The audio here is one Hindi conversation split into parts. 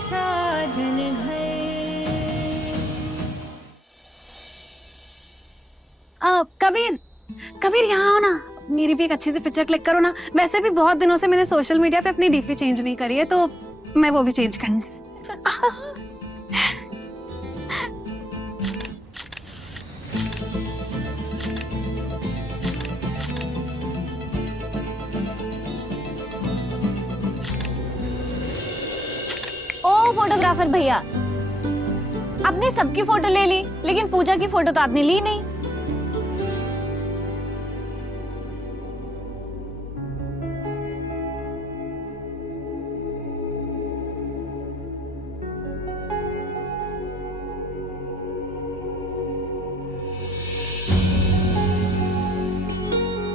साजन घर। कबीर, कबीर यहाँ आओ ना, मेरी भी एक अच्छी सी पिक्चर क्लिक करो ना। वैसे भी बहुत दिनों से मैंने सोशल मीडिया पे अपनी डीपी चेंज नहीं करी है, तो मैं वो भी चेंज करनी। ओ फोटोग्राफर भैया, आपने सबकी फोटो ले ली, लेकिन पूजा की फोटो तो आपने ली नहीं।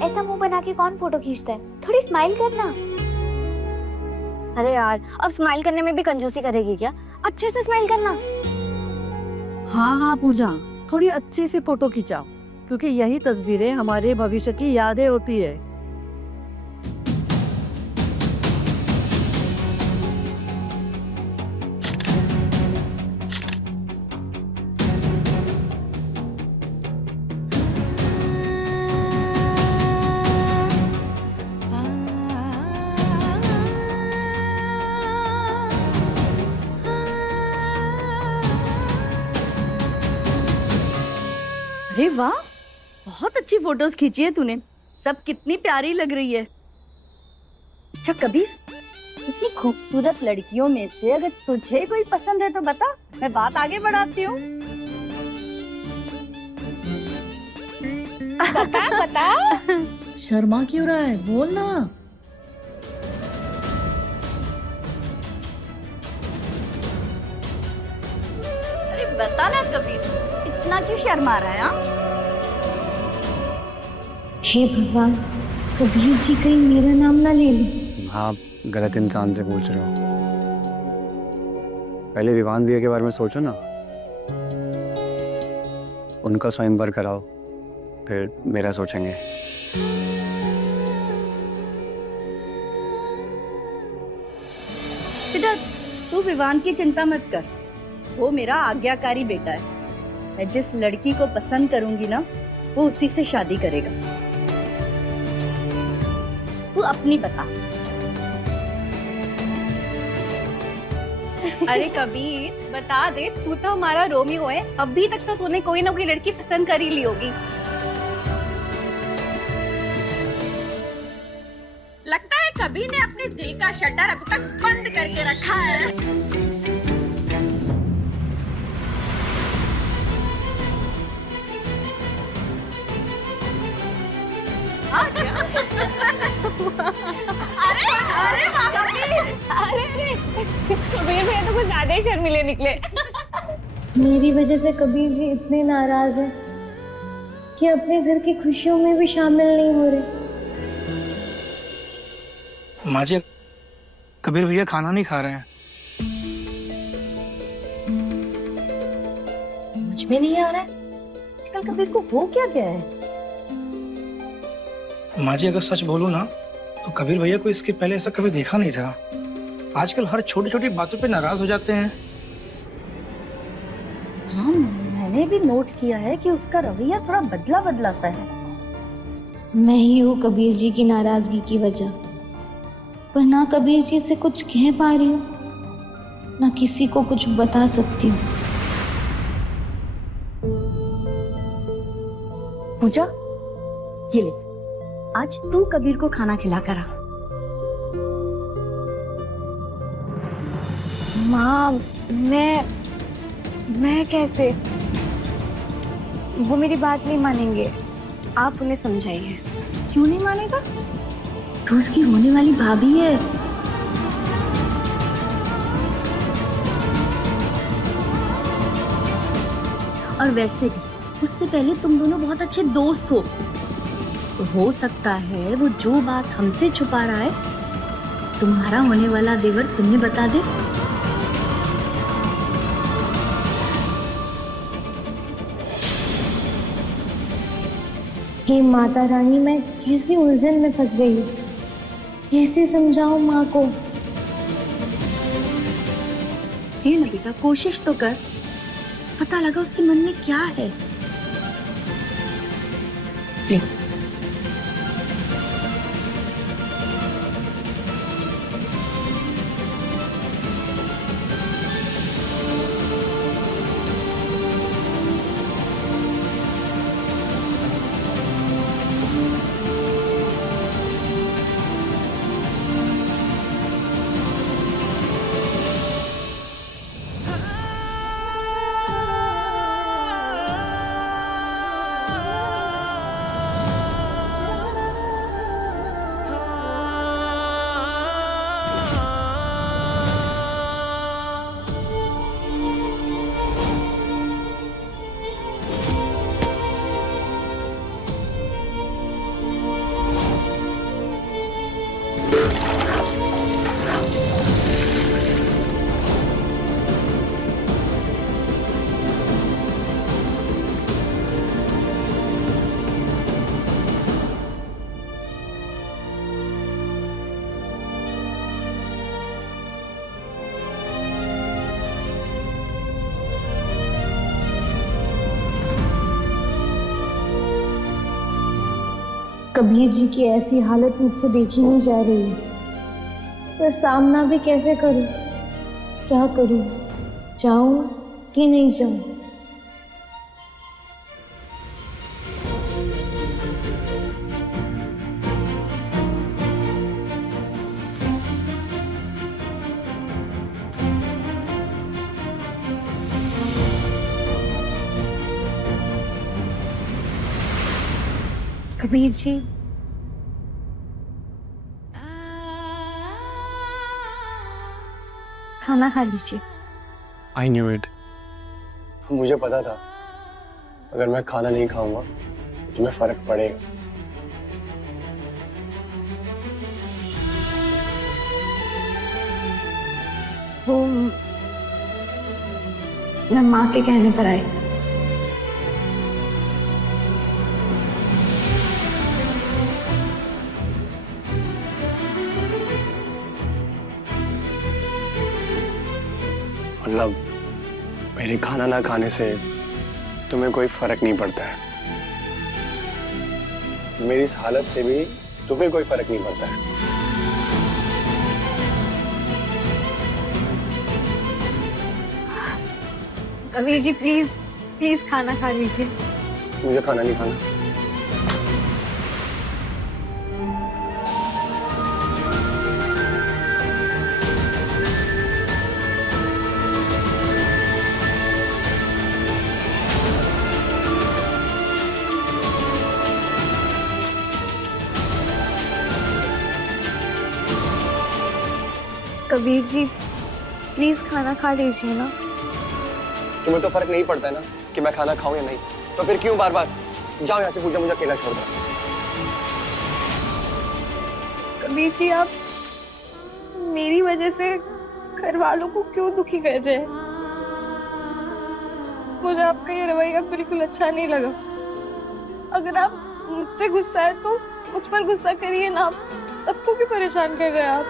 ऐसा मुंह बना के कौन फोटो खींचता है? थोड़ी स्माइल करना। अरे यार, अब स्माइल करने में भी कंजूसी करेगी क्या? अच्छे से स्माइल करना। हाँ हाँ पूजा, थोड़ी अच्छी सी फोटो खिंचाओ, क्योंकि यही तस्वीरें हमारे भविष्य की यादें होती है। अरे वाह, बहुत अच्छी फोटोज खींची है तूने। सब कितनी प्यारी लग रही है। अच्छा कबीर, इतनी खूबसूरत लड़कियों में से अगर तुझे कोई पसंद है तो बता, मैं बात आगे बढ़ाती हूँ। बता बता। शर्मा क्यों रहा है, बोल ना। अरे बता ना कबीर, इतना क्यों शर्मा रहा है? हाँ? हे भगवान, कबीर जी कहीं मेरा नाम ना ले ले। हाँ, गलत इंसान से पूछ रहे हो। पहले विवान भैया के बारे में सोचो ना, उनका स्वयंवर कराओ, फिर मेरा सोचेंगे। बेटा, तू विवान की चिंता मत कर, वो मेरा आज्ञाकारी बेटा है। मैं जिस लड़की को पसंद करूंगी ना, वो उसी से शादी करेगा। तू अपनी बता। अरे कबीर, बता दे, तू तो हमारा रोमियो है। अभी तक तो तूने कोई ना कोई लड़की पसंद कर ही ली होगी। लगता है कबीर ने अपने दिल का शटर अभी तक बंद करके रखा है। अरे अरे अरे कबीर भैया तो कुछ ज्यादा ही शर्मीले निकले। मेरी वजह से कबीर जी इतने नाराज हैं कि अपने घर की खुशियों में भी शामिल नहीं हो रहे। माँ जी, कबीर भैया खाना नहीं खा रहे हैं। मुझ में नहीं आ रहा है, आजकल कबीर को हो क्या गया है? माँ जी, अगर सच बोलूं ना, तो कबीर भैया को इसके पहले ऐसा कभी देखा नहीं था। आजकल हर छोटी छोटी बातों पे नाराज हो जाते हैं। हाँ, मैंने भी नोट किया है कि उसका रवैया थोड़ा बदला बदला सा है। मैं ही हूँ कबीर जी की नाराजगी की वजह, पर ना कबीर जी से कुछ कह पा रही हूँ, ना किसी को कुछ बता सकती हूँ। पूजा, ये ले, आज तू कबीर को खाना खिला कर आ। माँ, मैं कैसे? वो मेरी बात नहीं मानेंगे, आप उन्हें समझाइए। क्यों नहीं मानेगा? तू उसकी होने वाली भाभी है। और वैसे भी उससे पहले तुम दोनों बहुत अच्छे दोस्त हो, तो हो सकता है वो जो बात हमसे छुपा रहा है तुम्हारा होने वाला देवर तुम्हें बता दे। हे माता रानी, मैं कैसी उलझन में फंस गई हूँ, कैसे समझाऊं माँ को? दे ना बेटा, कोशिश तो कर, पता लगा उसके मन में क्या है। ले। कबीर जी की ऐसी हालत मुझसे देखी नहीं जा रही है, पर सामना भी कैसे करूं? क्या करूं? जाऊं कि नहीं जाऊं? कबीर जी, खाना खा लीजिए। I knew it. मुझे पता था अगर मैं खाना नहीं खाऊंगा तो तुम्हें फर्क पड़ेगा। वो मैं माँ के कहने पर आई। मतलब मेरे खाना ना खाने से तुम्हें कोई फर्क नहीं पड़ता है, मेरी इस हालत से भी तुम्हें कोई फर्क नहीं पड़ता है। कबीर जी प्लीज प्लीज खाना खा लीजिए। मुझे खाना नहीं खाना। कबीर जी प्लीज खाना खा लीजिए ना। तुम्हें तो फर्क नहीं पड़ता है ना कि मैं खाना खाऊं या नहीं, तो फिर क्यों बार बार जाओ यहाँ से, पूजा मुझे अकेला छोड़ दो। कबीर जी आप मेरी वजह से घर वालों को क्यों दुखी कर रहे हैं? मुझे आपका ये रवैया बिल्कुल अच्छा नहीं लगा। अगर आप मुझसे गुस्सा है तो मुझ पर गुस्सा करिए ना, आप सबको क्यों परेशान कर रहे हैं आप?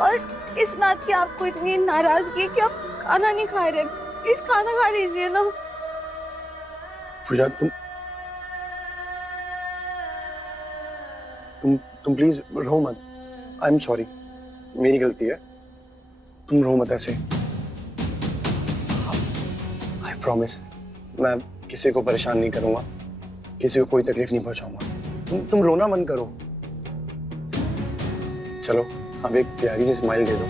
और इस बात की आपको इतनी नाराजगी कि आप खाना नहीं खा रहे, प्लीज खाना खा लीजिए ना। पूजा तुम प्लीज रो मत। आई एम सॉरी, मेरी गलती है, तुम रो मत ऐसे। आई प्रॉमिस मैं किसी को परेशान नहीं करूंगा, किसी को कोई तकलीफ नहीं पहुंचाऊंगा। तुम रोना बंद करो। चलो अब एक प्यारी सी स्माइल दे दो।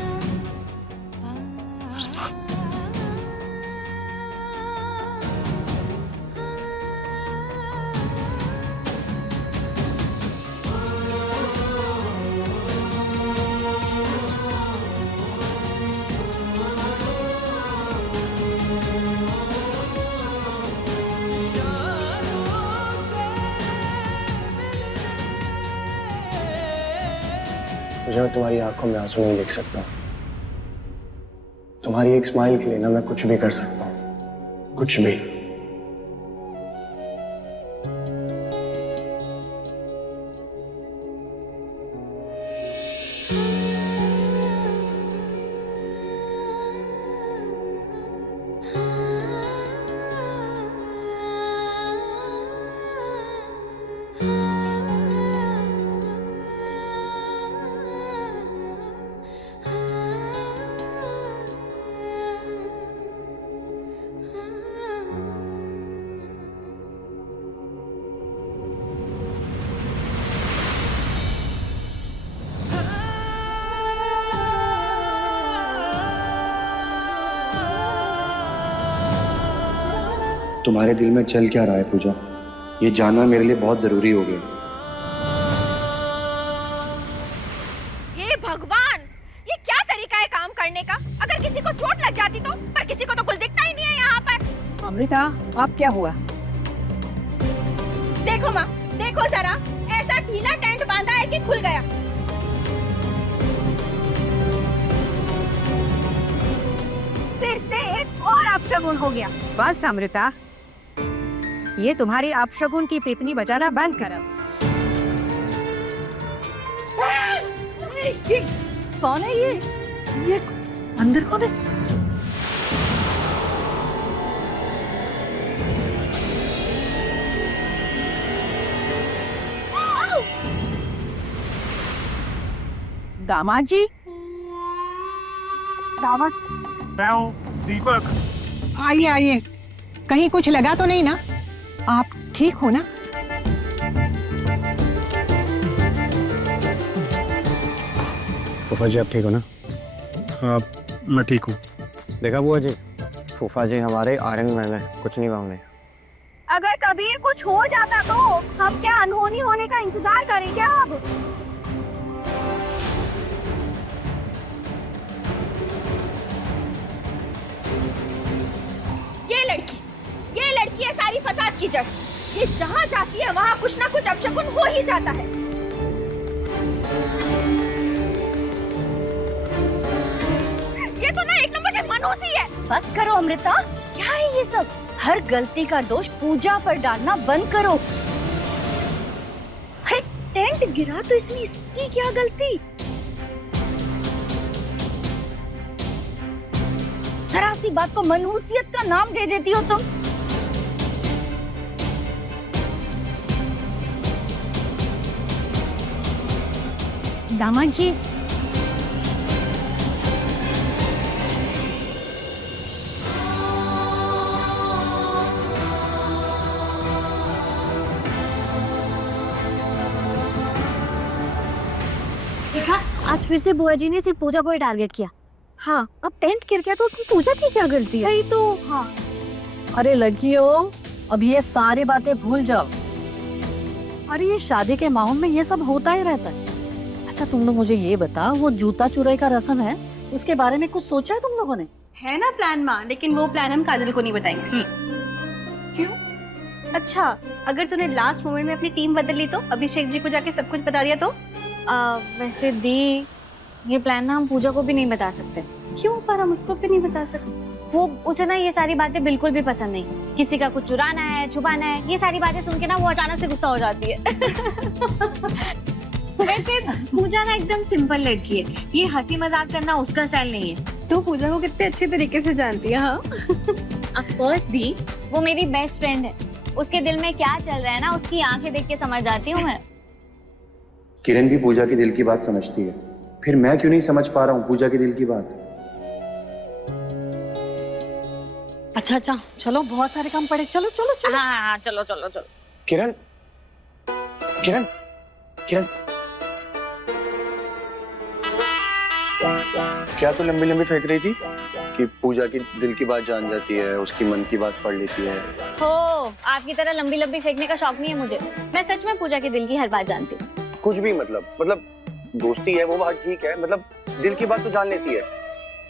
मुझे तुम्हारी आंखों में आंसू नहीं देख सकता। तुम्हारी एक स्माइल के लिए ना मैं कुछ भी कर सकता हूँ, कुछ भी। तुम्हारे दिल में चल क्या रहा है पूजा, ये जानना मेरे लिए बहुत जरूरी हो गया। हे भगवान, ये क्या तरीका है काम करने का? अगर किसी को चोट लग जाती तो, पर किसी को तो कुछ दिखता ही नहीं है यहाँ पर। अमृता, आप क्या हुआ? देखो माँ, देखो जरा, ऐसा ढीला टेंट बांधा है कि खुल गया। फिर से एक और अपशगुन हो गया। बस अमृता, ये तुम्हारी अपशगुन की पिपनी बजाना बंद करो। कौन है ये अंदर कौन है? दामाद जी, दामाद, मैं हूँ दीपक। आइए आइए, कहीं कुछ लगा तो नहीं ना? आप ठीक हो ना? फूफा जी आप ठीक हो ना? हाँ मैं ठीक हूँ। देखा बुआ जी, फूफा जी हमारे आयरन मैन है, कुछ नहीं मांगने। अगर कबीर कुछ हो जाता तो हम क्या अनहोनी होने का इंतजार करें क्या अब? ये लड़की है सारी फसाद की जड़। ये जहाँ जाती है वहाँ कुछ ना कुछ अपशगुन हो ही जाता है। ये तो ना एक नंबर के मनहूसी है। बस करो अमृता, क्या है ये सब? हर गलती का दोष पूजा पर डालना बंद करो। अरे टेंट गिरा तो इसमें इसकी क्या गलती? जरा सी बात को मनहूसियत का नाम दे देती हो तुम। दामाद जी, देखा, आज फिर से बुआ जी ने सिर्फ पूजा को ही टारगेट किया। हाँ, अब टेंट गिर गया तो उसमें पूजा की क्या गलती है? तो हाँ। अरे लड़कियों, अब ये सारी बातें भूल जाओ। अरे ये शादी के माहौल में ये सब होता ही रहता है। अच्छा तुम लोग मुझे ये बताओ, वो जूता चुराई का रस्म है, उसके बारे में कुछ सोचा है तुम लोगों ने? है ना प्लान माँ, लेकिन वो प्लान हम काजल को नहीं बताएंगे। क्यों? अच्छा, अगर तूने लास्ट मोमेंट में अपनी टीम बदल ली तो, अभिषेक जी को जाके सब कुछ बता दिया तो? वैसे दी, ये प्लान ना हम पूजा को भी नहीं बता सकते। क्यों? पर हम उसको भी नहीं बता सकते। वो उसे ना ये सारी बातें बिल्कुल भी पसंद नहीं। किसी का कुछ चुराना है, छुपाना है, ये सारी बातें सुन के ना वो अचानक से गुस्सा हो जाती है। वैसे पूजा ना एकदम सिंपल लड़की है, ये हंसी मजाक करना उसका स्टाइल नहीं है। तो पूजा को कितने अच्छे तरीके से जानती है। हाँ ऑफ कोर्स दी, वो मेरी बेस्ट फ्रेंड है। उसके दिल में क्या चल रहा है ना, उसकी आंखें देख के समझ जाती हूँ मैं। किरण भी पूजा के दिल की बात समझती है, फिर मैं क्यों नहीं समझ पा रहा हूँ पूजा के दिल की बात? अच्छा अच्छा चलो, बहुत सारे काम पड़े, चलो चलो चलो। हाँ, चलो चलो चलो। किरण, किरण, किरण, क्या तो लंबी लंबी फेंक रही थी कि पूजा की दिल की बात जान जाती है, उसकी मन की बात पढ़ लेती है। हो, आपकी तरह लंबी लंबी फेंकने का शौक नहीं है मुझे। मैं सच में पूजा के दिल की हर बात जानती हूँ। कुछ भी मतलब दोस्ती है वो बात ठीक है, मतलब दिल की बात तो जान लेती है।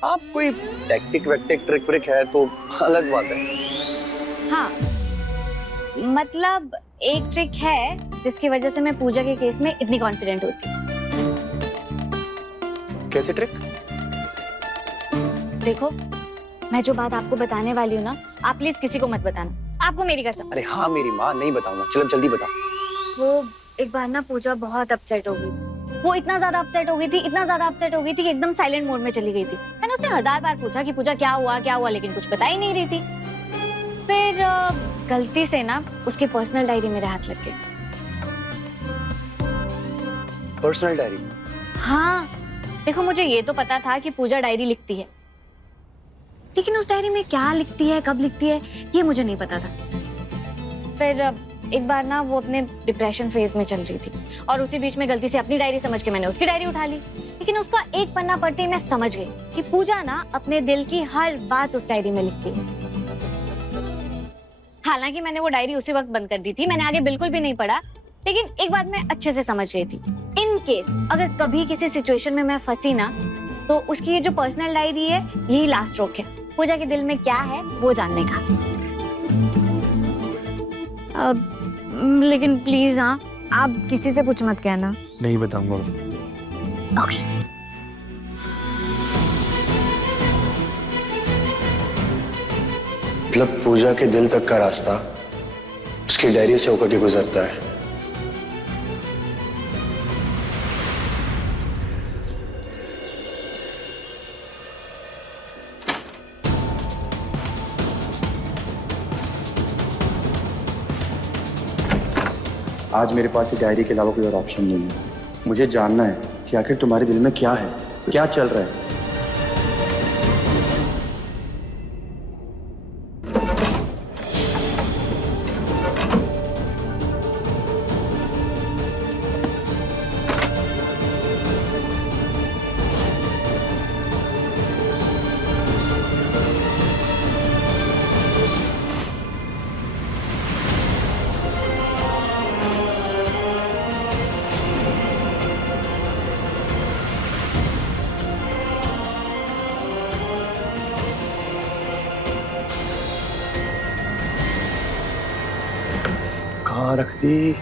आप कोई टैक्टिक वैक्टिक ट्रिक व्रिक है तो अलग बात है। हाँ, मतलब एक ट्रिक है जिसकी वजह से मैं पूजा के केस में इतनी कॉन्फिडेंट होती हूँ। कैसे ट्रिक? देखो, मैं जो बात आपको बताने वाली हूँ ना, आप प्लीज किसी को मत बताना, आपको मेरी कसम। अरे हाँ मेरी माँ, नहीं बताऊंगा। चलो जल्दी बता। वो एक बार ना पूजा बहुत अपसेट हो गई थी। वो इतना ज्यादा अपसेट हो गई थी, इतना ज्यादा अपसेट हो गई थी कि एकदम साइलेंट मोड में चली गई थी। मैंने उससे 1000 बार पूछा कि पूजा क्या हुआ, लेकिन कुछ बता ही नहीं रही थी। फिर गलती से ना उसकी पर्सनल डायरी मेरे हाथ लग गई। Personal diary? हाँ, देखो मुझे ये तो पता था कि पूजा डायरी लिखती है, लेकिन उस डायरी में क्या लिखती है, कब लिखती है, ये मुझे नहीं पता था। फिर एक बार ना वो अपने डिप्रेशन फेज में चल रही थी और उसी बीच में गलती से अपनी डायरी समझ के मैंने उसकी डायरी उठा ली। लेकिन उसका एक पन्ना पढ़ते ही मैं समझ गई कि पूजा ना अपने दिल की हर बात उस डायरी में लिखती है। हालांकि मैंने वो डायरी उसी वक्त बंद कर दी थी, मैंने आगे बिल्कुल भी नहीं पढ़ा, लेकिन एक बात मैं अच्छे से समझ गई थी। इन केस अगर कभी किसी सिचुएशन में मैं फंसी ना, तो उसकी ये जो पर्सनल डायरी है यही लास्ट रोक है पूजा के दिल में क्या है वो जानने का। लेकिन प्लीज हाँ, आप किसी से कुछ मत कहना। नहीं बताऊंगा। मतलब पूजा के दिल तक का रास्ता उसकी डायरी से होकर के गुजरता है। आज मेरे पास इस डायरी के अलावा कोई और ऑप्शन नहीं है। मुझे जानना है कि आखिर तुम्हारे दिल में क्या है, क्या चल रहा है। कहाँ रख दी?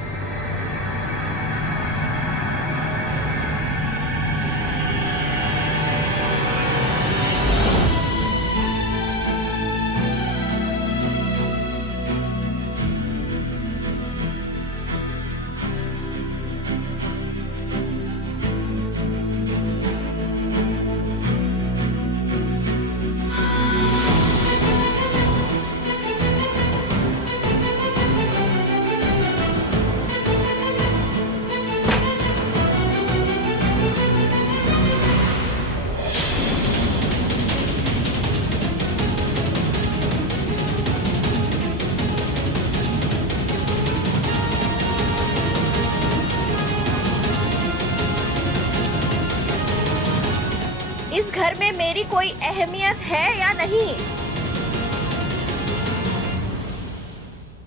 इस घर में मेरी कोई अहमियत है या नहीं?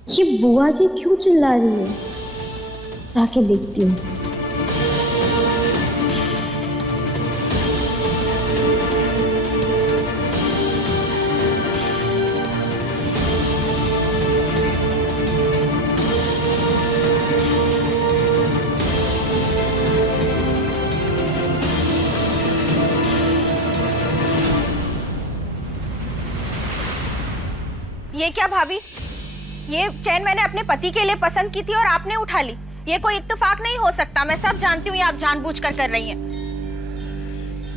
ये बुआ जी क्यों चिल्ला रही है? जाके देखती हूँ। ये क्या भाभी, ये चैन मैंने अपने पति के लिए पसंद की थी और आपने उठा ली। ये कोई इत्तेफाक नहीं हो सकता। मैं सब जानती हूँ, ये आप जानबूझकर कर रही हैं।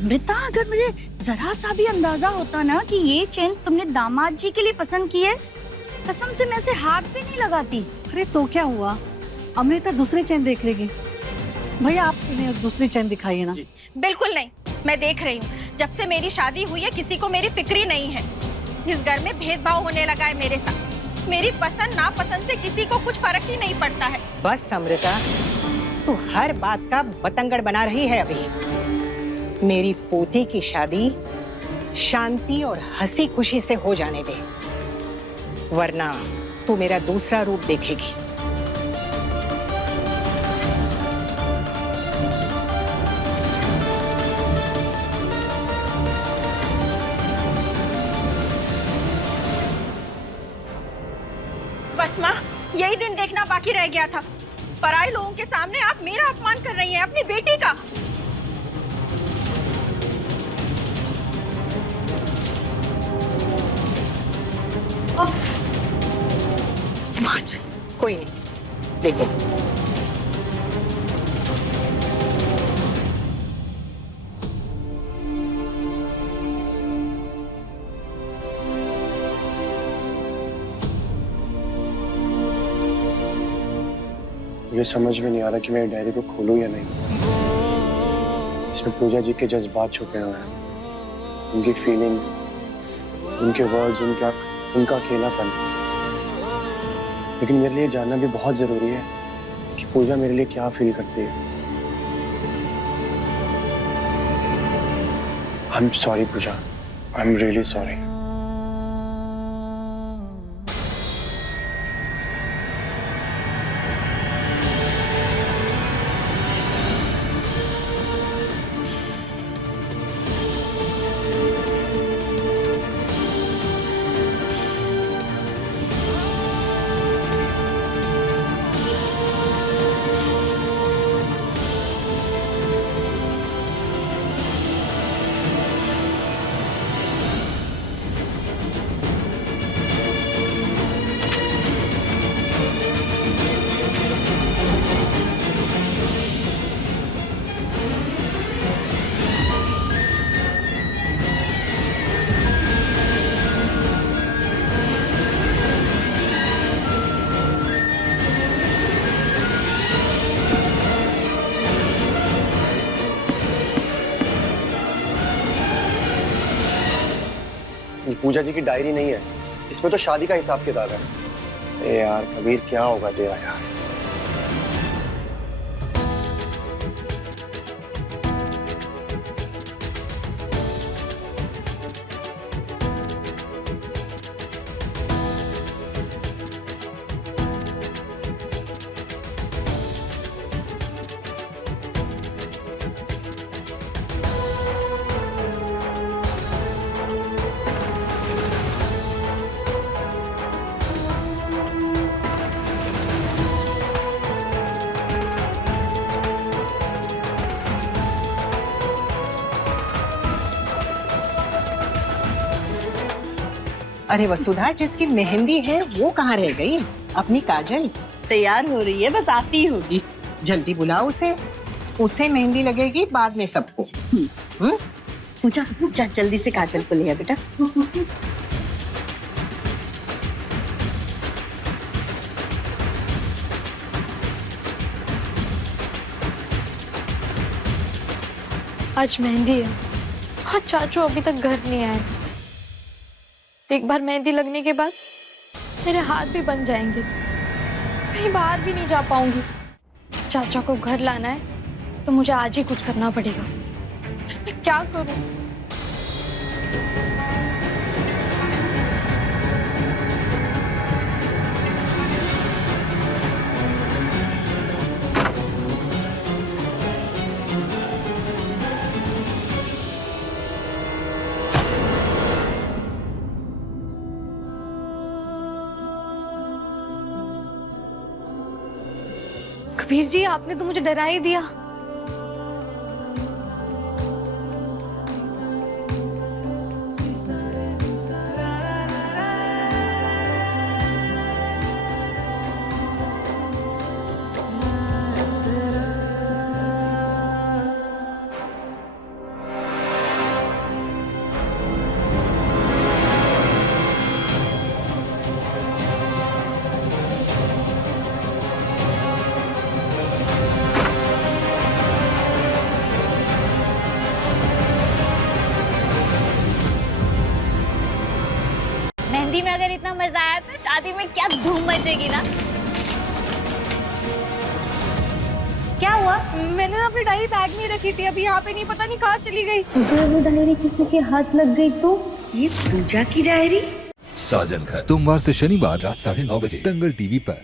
मृता, अगर मुझे जरा सा भी अंदाजा होता ना कि ये चेन तुमने दामाद जी के लिए पसंद की है, कसम से मैं इसे हाथ भी नहीं लगाती। अरे तो क्या हुआ, अमृता दूसरी चैन देख लेगी। भैया आप इन्हें दूसरी चैन दिखाइए ना। बिल्कुल नहीं, मैं देख रही हूँ। जब से मेरी शादी हुई है किसी को मेरी फिक्री नहीं है। इस घर में भेदभाव होने लगा है मेरे साथ। मेरी पसंद नापसंद से किसी को कुछ फर्क ही नहीं पड़ता है। बस अमृता, तू हर बात का बतंगड़ बना रही है। अभी मेरी पोती की शादी शांति और हंसी खुशी से हो जाने दे, वरना तू मेरा दूसरा रूप देखेगी। बस माँ, यही दिन देखना बाकी रह गया था। पराये लोगों के सामने आप मेरा अपमान कर रही हैं, अपनी बेटी का। कोई नहीं, देखो ये समझ में नहीं आ रहा कि मैं डायरी को खोलूं या नहीं। इसमें पूजा जी के जज्बात छुपे हुए हैं, उनकी फीलिंग्स, उनके वर्ड्स, उनका अकेलापन। लेकिन मेरे लिए जानना भी बहुत जरूरी है कि पूजा मेरे लिए क्या फील करती है। I am sorry Pooja, I am really sorry. ये पूजा जी की डायरी नहीं है, इसमें तो शादी का हिसाब किताब है। ए यार कबीर, क्या होगा तेरा यार। अरे वसुधा, जिसकी मेहंदी है वो कहाँ रह गई? अपनी काजल तैयार हो रही है, बस आती ही होगी। जल्दी बुलाओ उसे, उसे मेहंदी लगेगी बाद में सबको। पूजा जा जल्दी से काजल को ले आ बेटा। आज मेहंदी है और चाचू अभी तक घर नहीं आए। एक बार मेहंदी लगने के बाद मेरे हाथ भी बन जाएंगे, कहीं बाहर भी नहीं जा पाऊंगी। चाचा को घर लाना है तो मुझे आज ही कुछ करना पड़ेगा। मैं क्या करूं? कबीर जी, आपने तो मुझे डरा ही दिया। मेहंदी में अगर इतना मजा आया तो शादी में क्या धूम मचेगी ना। क्या हुआ? मैंने ना अपनी डायरी बैग में रखी थी, अभी यहाँ पे नहीं, पता नहीं कहाँ चली गई। अगर वो डायरी किसी के हाथ लग गई तो? ये पूजा की डायरी। साजन घर सोमवार से शनिवार रात 9:30 बजे दंगल टीवी पर।